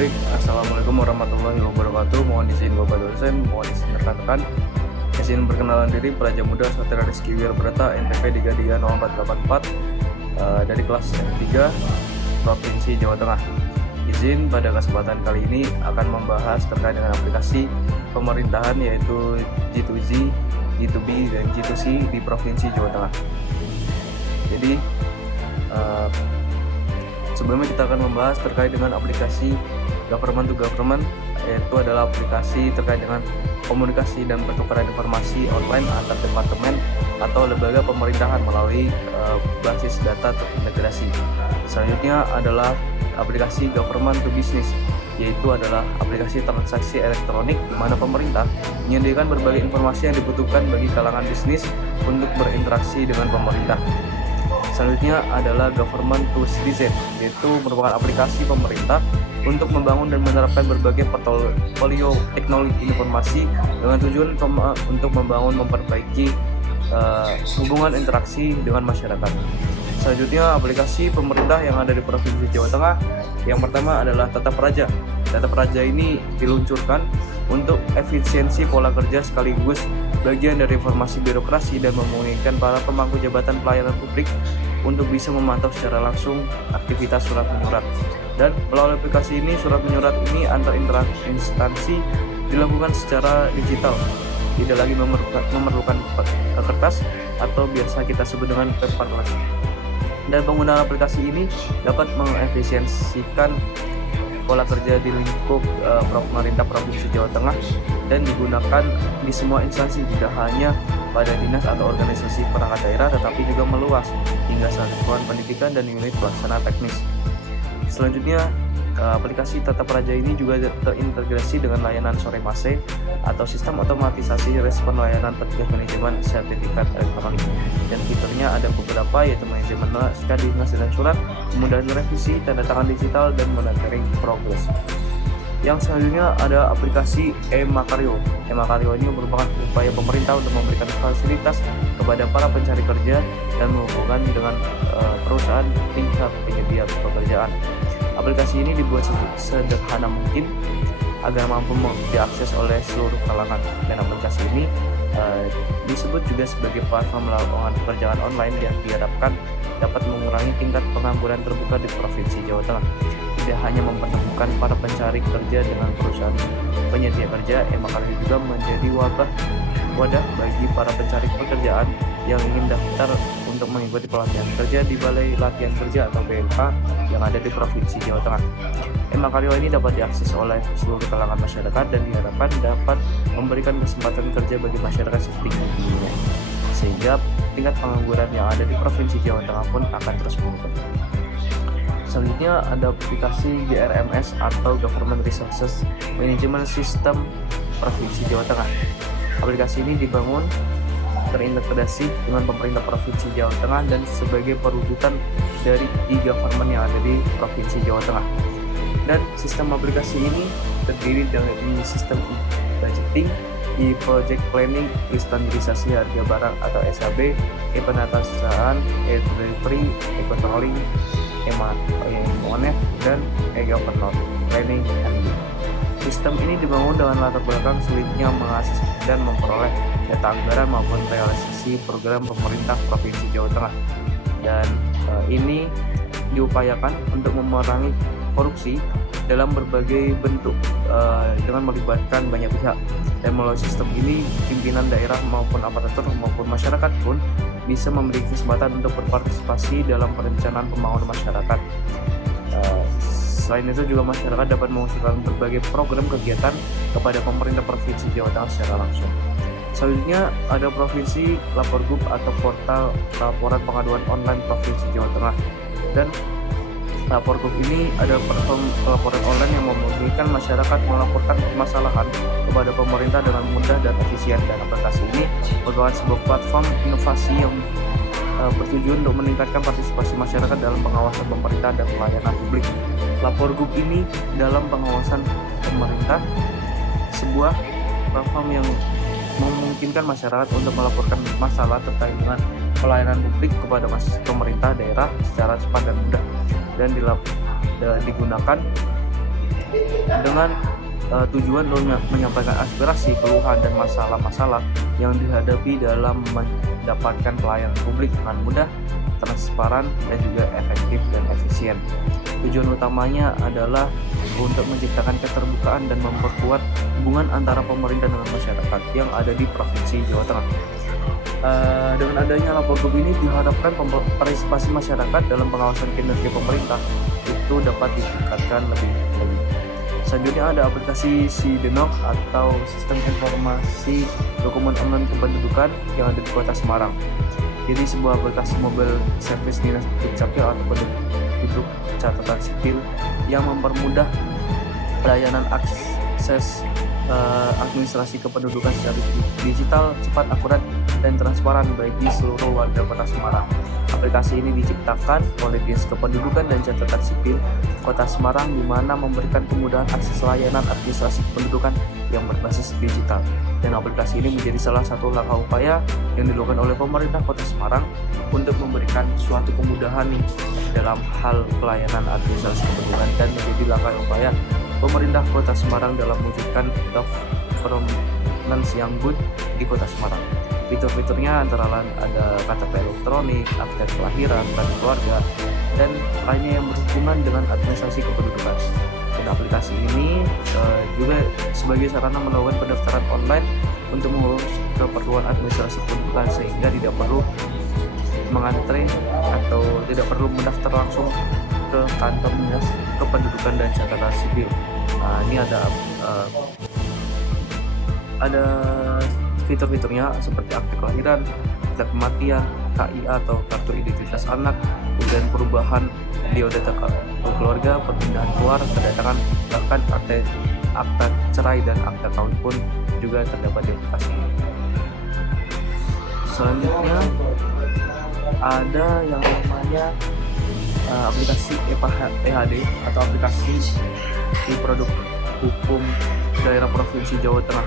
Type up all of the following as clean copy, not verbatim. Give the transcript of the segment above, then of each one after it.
Baik, Assalamualaikum warahmatullahi wabarakatuh. Mohon izin Bapak dosen, mohon izin rekan-rekan. Izin perkenalan diri, Praja Muda Satria Rizky Wirbrata, NPP 330444, dari kelas 3 Provinsi Jawa Tengah. Izin pada kesempatan kali ini akan membahas terkait dengan aplikasi pemerintahan yaitu G2Z, G2B, dan G2C di Provinsi Jawa Tengah. Jadi sebelumnya kita akan membahas terkait dengan aplikasi government to government, yaitu adalah aplikasi terkait dengan komunikasi dan pertukaran informasi online antar departemen atau lembaga pemerintahan melalui basis data terintegrasi. Selanjutnya adalah aplikasi government to business, yaitu adalah aplikasi transaksi elektronik di mana pemerintah menyediakan berbagai informasi yang dibutuhkan bagi kalangan bisnis untuk berinteraksi dengan pemerintah. Selanjutnya adalah government to citizen, yaitu merupakan aplikasi pemerintah untuk membangun dan menerapkan berbagai portfolio teknologi informasi dengan tujuan untuk memperbaiki hubungan interaksi dengan masyarakat. Selanjutnya aplikasi pemerintah yang ada di Provinsi Jawa Tengah. Yang pertama adalah Tata Praja. Tata Praja ini diluncurkan untuk efisiensi pola kerja sekaligus bagian dari informasi birokrasi dan memungkinkan para pemangku jabatan pelayanan publik untuk bisa memantau secara langsung aktivitas surat menyurat. Dan melalui aplikasi ini, surat menyurat ini antar instansi dilakukan secara digital, tidak lagi memerlukan kertas atau biasa kita sebut dengan paperless. Dan penggunaan aplikasi ini dapat mengefisiensikan pola kerja di lingkup pemerintah Provinsi Jawa Tengah dan digunakan di semua instansi, tidak hanya pada dinas atau organisasi perangkat daerah, tetapi juga meluas hingga satuan pendidikan dan unit pelaksana teknis. Selanjutnya, aplikasi Tata Praja ini juga terintegrasi dengan layanan Soremase atau sistem otomatisasi respon layanan petugas manajemen sertifikat elektronik. Dan fiturnya ada beberapa, yaitu manajemen naskah dinas dan surat, kemudahan revisi, tanda tangan digital, dan monitoring progress. Yang selanjutnya ada aplikasi e-Makaryo. E-Makaryo ini merupakan upaya pemerintah untuk memberikan fasilitas kepada para pencari kerja dan menghubungkan dengan perusahaan pihak penyedia pekerjaan. Aplikasi ini dibuat sederhana mungkin agar mampu diakses oleh seluruh kalangan. Dan aplikasi ini disebut juga sebagai platform lowongan pekerjaan online yang diharapkan dapat mengurangi tingkat pengangguran terbuka di Provinsi Jawa Tengah. Tidak hanya mempertemukan para pencari kerja dengan perusahaan penyedia kerja, e-Makaryo juga menjadi wadah bagi para pencari pekerjaan yang ingin daftar untuk mengikuti pelatihan kerja di Balai Latihan Kerja atau BLK yang ada di Provinsi Jawa Tengah. e-Makaryo ini dapat diakses oleh seluruh kalangan masyarakat dan diharapkan dapat memberikan kesempatan kerja bagi masyarakat setinggi-tingginya, sehingga tingkat pengangguran yang ada di Provinsi Jawa Tengah pun akan terus menurun. Selanjutnya ada aplikasi GRMS atau Government Resources Management System Provinsi Jawa Tengah. Aplikasi ini dibangun terintegrasi dengan pemerintah Provinsi Jawa Tengah dan sebagai perwujudan dari e-government yang ada di Provinsi Jawa Tengah. Dan sistem aplikasi ini terdiri dari sistem budgeting, e-project planning, e-standarisasi harga barang atau SHB, e-penataan, e-delivery, e-controlling, e-monef, dan e-government planning handling. Sistem ini dibangun dengan latar belakang sulitnya mengakses dan memperoleh data anggaran maupun realisasi program pemerintah Provinsi Jawa Tengah. Dan ini diupayakan untuk memerangi korupsi dalam berbagai bentuk dengan melibatkan banyak pihak. Dan melalui sistem ini, pimpinan daerah maupun aparatur maupun masyarakat pun bisa memiliki kesempatan untuk berpartisipasi dalam perencanaan pembangunan masyarakat. Selain itu juga masyarakat dapat mengusulkan berbagai program kegiatan kepada pemerintah Provinsi Jawa Tengah secara langsung. Selanjutnya ada Provinsi Laporgub atau Portal Laporan Pengaduan Online Provinsi Jawa Tengah. Dan Laporgub ini ada platform laporan online yang memungkinkan masyarakat melaporkan permasalahan kepada pemerintah dengan mudah dan efisien. Dan aplikasi ini merupakan sebuah platform inovasi yang bertujuan untuk meningkatkan partisipasi masyarakat dalam pengawasan pemerintah dan pelayanan publik. Laporgub ini dalam pengawasan pemerintah, sebuah platform yang memungkinkan masyarakat untuk melaporkan masalah terkait dengan pelayanan publik kepada pemerintah daerah secara cepat dan mudah, dan digunakan dengan tujuan menyampaikan aspirasi, keluhan, dan masalah-masalah yang dihadapi dalam mendapatkan pelayanan publik dengan mudah, transparan, dan juga efektif dan efisien. Tujuan utamanya adalah untuk menciptakan keterbukaan dan memperkuat hubungan antara pemerintah dengan masyarakat yang ada di Provinsi Jawa Tengah. Dengan adanya lapor gub ini diharapkan partisipasi masyarakat dalam pengawasan kinerja pemerintah itu dapat ditingkatkan lebih lagi. Selanjutnya ada aplikasi Sidenok atau Sistem Informasi Dokumen Online Kependudukan yang ada di Kota Semarang. Jadi sebuah aplikasi mobile service Dinas Dukcapil atau penduduk catatan sipil yang mempermudah pelayanan akses administrasi kependudukan secara digital, cepat, akurat, dan transparan bagi seluruh warga Kota Semarang. Aplikasi ini diciptakan oleh Dinas Kependudukan dan Catatan Sipil Kota Semarang, di mana memberikan kemudahan akses layanan administrasi kependudukan yang berbasis digital. Dan aplikasi ini menjadi salah satu langkah upaya yang dilakukan oleh pemerintah Kota Semarang untuk memberikan suatu kemudahan dalam hal pelayanan administrasi kependudukan, dan menjadi langkah upaya pemerintah Kota Semarang dalam mewujudkan governance yang good di Kota Semarang. Fitur-fiturnya antara lain ada KTP elektronik, akte kelahiran, kartu keluarga, dan lainnya yang berhubungan dengan administrasi kependudukan. Dan aplikasi ini juga sebagai sarana melakukan pendaftaran online untuk mengurus keperluan administrasi kependudukan, sehingga tidak perlu mengantre atau tidak perlu mendaftar langsung ke kantor Dinas Kependudukan dan Catatan Sipil. Ini ada fitur-fiturnya seperti akte kelahiran, akte kematian, KIA atau kartu identitas anak, kemudian perubahan biodata keluarga, perpindahan keluar, kedatangan, bahkan akte cerai dan akte kawin pun juga terdapat di aplikasi ini. Selanjutnya ada yang namanya aplikasi EHD atau aplikasi di produk hukum daerah Provinsi Jawa Tengah,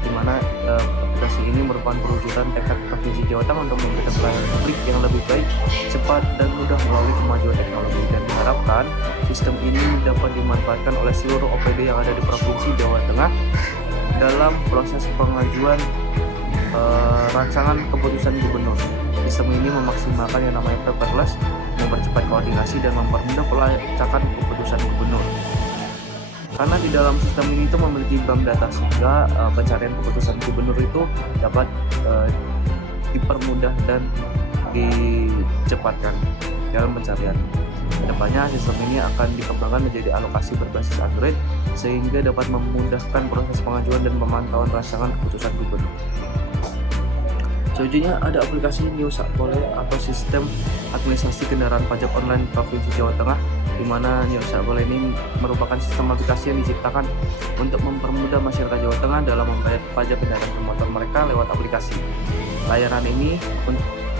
di mana aplikasi ini merupakan perwujudan tekad Provinsi Jawa Tengah untuk memberikan pelayanan publik yang lebih baik, cepat, dan mudah melalui kemajuan teknologi. Dan diharapkan sistem ini dapat dimanfaatkan oleh seluruh OPD yang ada di Provinsi Jawa Tengah dalam proses pengajuan rancangan keputusan gubernur. Sistem ini memaksimalkan yang namanya paperless, mempercepat koordinasi, dan mempermudah pelacakan keputusan gubernur. Karena di dalam sistem ini itu memiliki bank data, sehingga pencarian keputusan gubernur itu dapat dipermudah dan dicepatkan dalam pencarian. Kedepannya sistem ini akan dikembangkan menjadi alokasi berbasis Android, sehingga dapat memudahkan proses pengajuan dan pemantauan rancangan keputusan gubernur. Selanjutnya ada aplikasi New Satpol atau Sistem Administrasi Kendaraan Pajak Online Provinsi Jawa Tengah, di mana New Satpol ini merupakan sistem aplikasi yang diciptakan untuk mempermudah masyarakat Jawa Tengah dalam membayar pajak kendaraan bermotor mereka lewat aplikasi. Layanan ini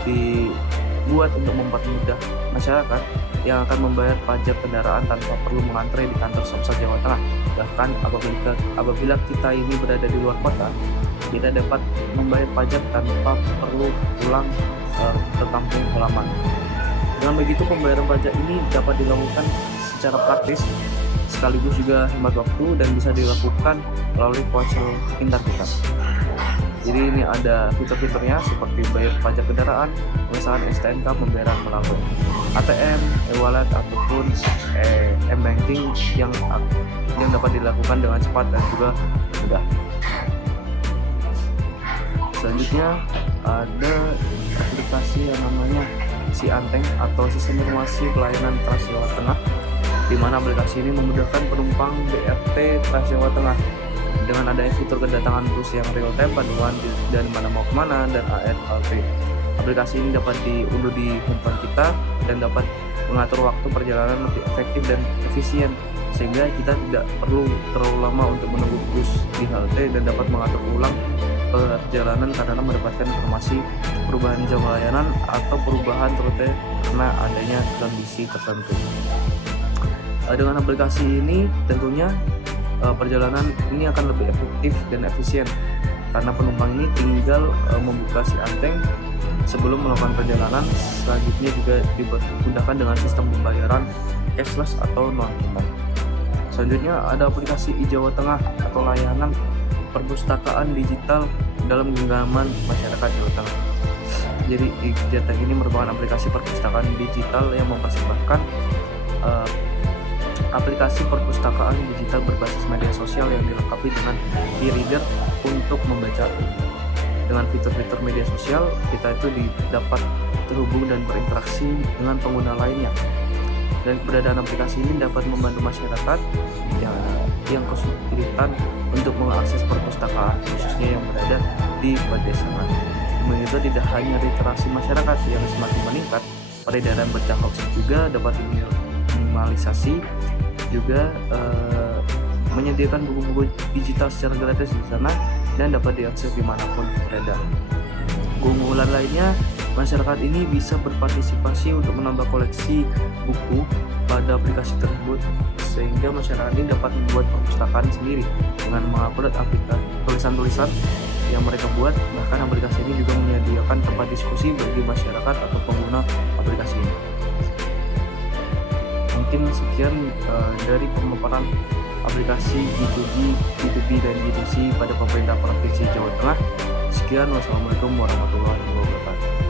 dibuat untuk mempermudah masyarakat yang akan membayar pajak kendaraan tanpa perlu mengantre di kantor Samsat Jawa Tengah. Bahkan apabila kita ini berada di luar kota, kita dapat membayar pajak tanpa perlu pulang ke kampung halaman. Dengan begitu, pembayaran pajak ini dapat dilakukan secara praktis, sekaligus juga hemat waktu, dan bisa dilakukan melalui ponsel pintar kita. Jadi ini ada fitur-fiturnya seperti bayar pajak kendaraan, pengesahan STNK, pembayaran melalui ATM, e-wallet, ataupun m-banking yang dapat dilakukan dengan cepat dan juga mudah. Selanjutnya ada aplikasi yang namanya SIANTENG atau Sistem Informasi Pelayanan Trans Jawa Tengah, di mana aplikasi ini memudahkan penumpang BRT Trans Jawa Tengah dengan adanya fitur kedatangan bus yang real time, panduan dari mana mau kemana, dan ARLT. Aplikasi ini dapat diunduh di handphone kita dan dapat mengatur waktu perjalanan lebih efektif dan efisien, sehingga kita tidak perlu terlalu lama untuk menunggu bus di halte dan dapat mengatur ulang perjalanan karena mendapatkan informasi perubahan jam layanan atau perubahan rute karena adanya kondisi tertentu. Dengan aplikasi ini tentunya perjalanan ini akan lebih efektif dan efisien, karena penumpang ini tinggal membuka SIANTENG sebelum melakukan perjalanan. Selanjutnya juga dimudahkan dengan sistem pembayaran cashless atau non tunai. Selanjutnya ada aplikasi e-Jawa Tengah atau layanan perpustakaan digital dalam genggaman masyarakat Jawa Tengah. Jadi e-Jateng ini merupakan aplikasi perpustakaan digital yang mempersembahkan aplikasi perpustakaan digital berbasis media sosial yang dilengkapi dengan e-reader untuk membaca. Dengan fitur-fitur media sosial, kita itu dapat terhubung dan berinteraksi dengan pengguna lainnya. Dan keberadaan aplikasi ini dapat membantu masyarakat yang kesulitan untuk mengakses perpustakaan, khususnya yang berada di pedesaan. Begitu tidak hanya literasi masyarakat yang semakin meningkat, peredaran berita hoax juga dapat diminimalisasi, juga menyediakan buku-buku digital secara gratis di sana dan dapat diakses dimanapun berada. Keunggulan lainnya, masyarakat ini bisa berpartisipasi untuk menambah koleksi buku pada aplikasi tersebut, sehingga masyarakat ini dapat membuat perpustakaan sendiri dengan mengupload tulisan-tulisan yang mereka buat. Bahkan aplikasi ini juga menyediakan tempat diskusi bagi masyarakat atau pengguna aplikasi ini. Mungkin sekian dari pemaparan aplikasi G2G, G2B, dan G2C pada pemerintah Provinsi Jawa Tengah. Sekian, wassalamualaikum warahmatullahi wabarakatuh.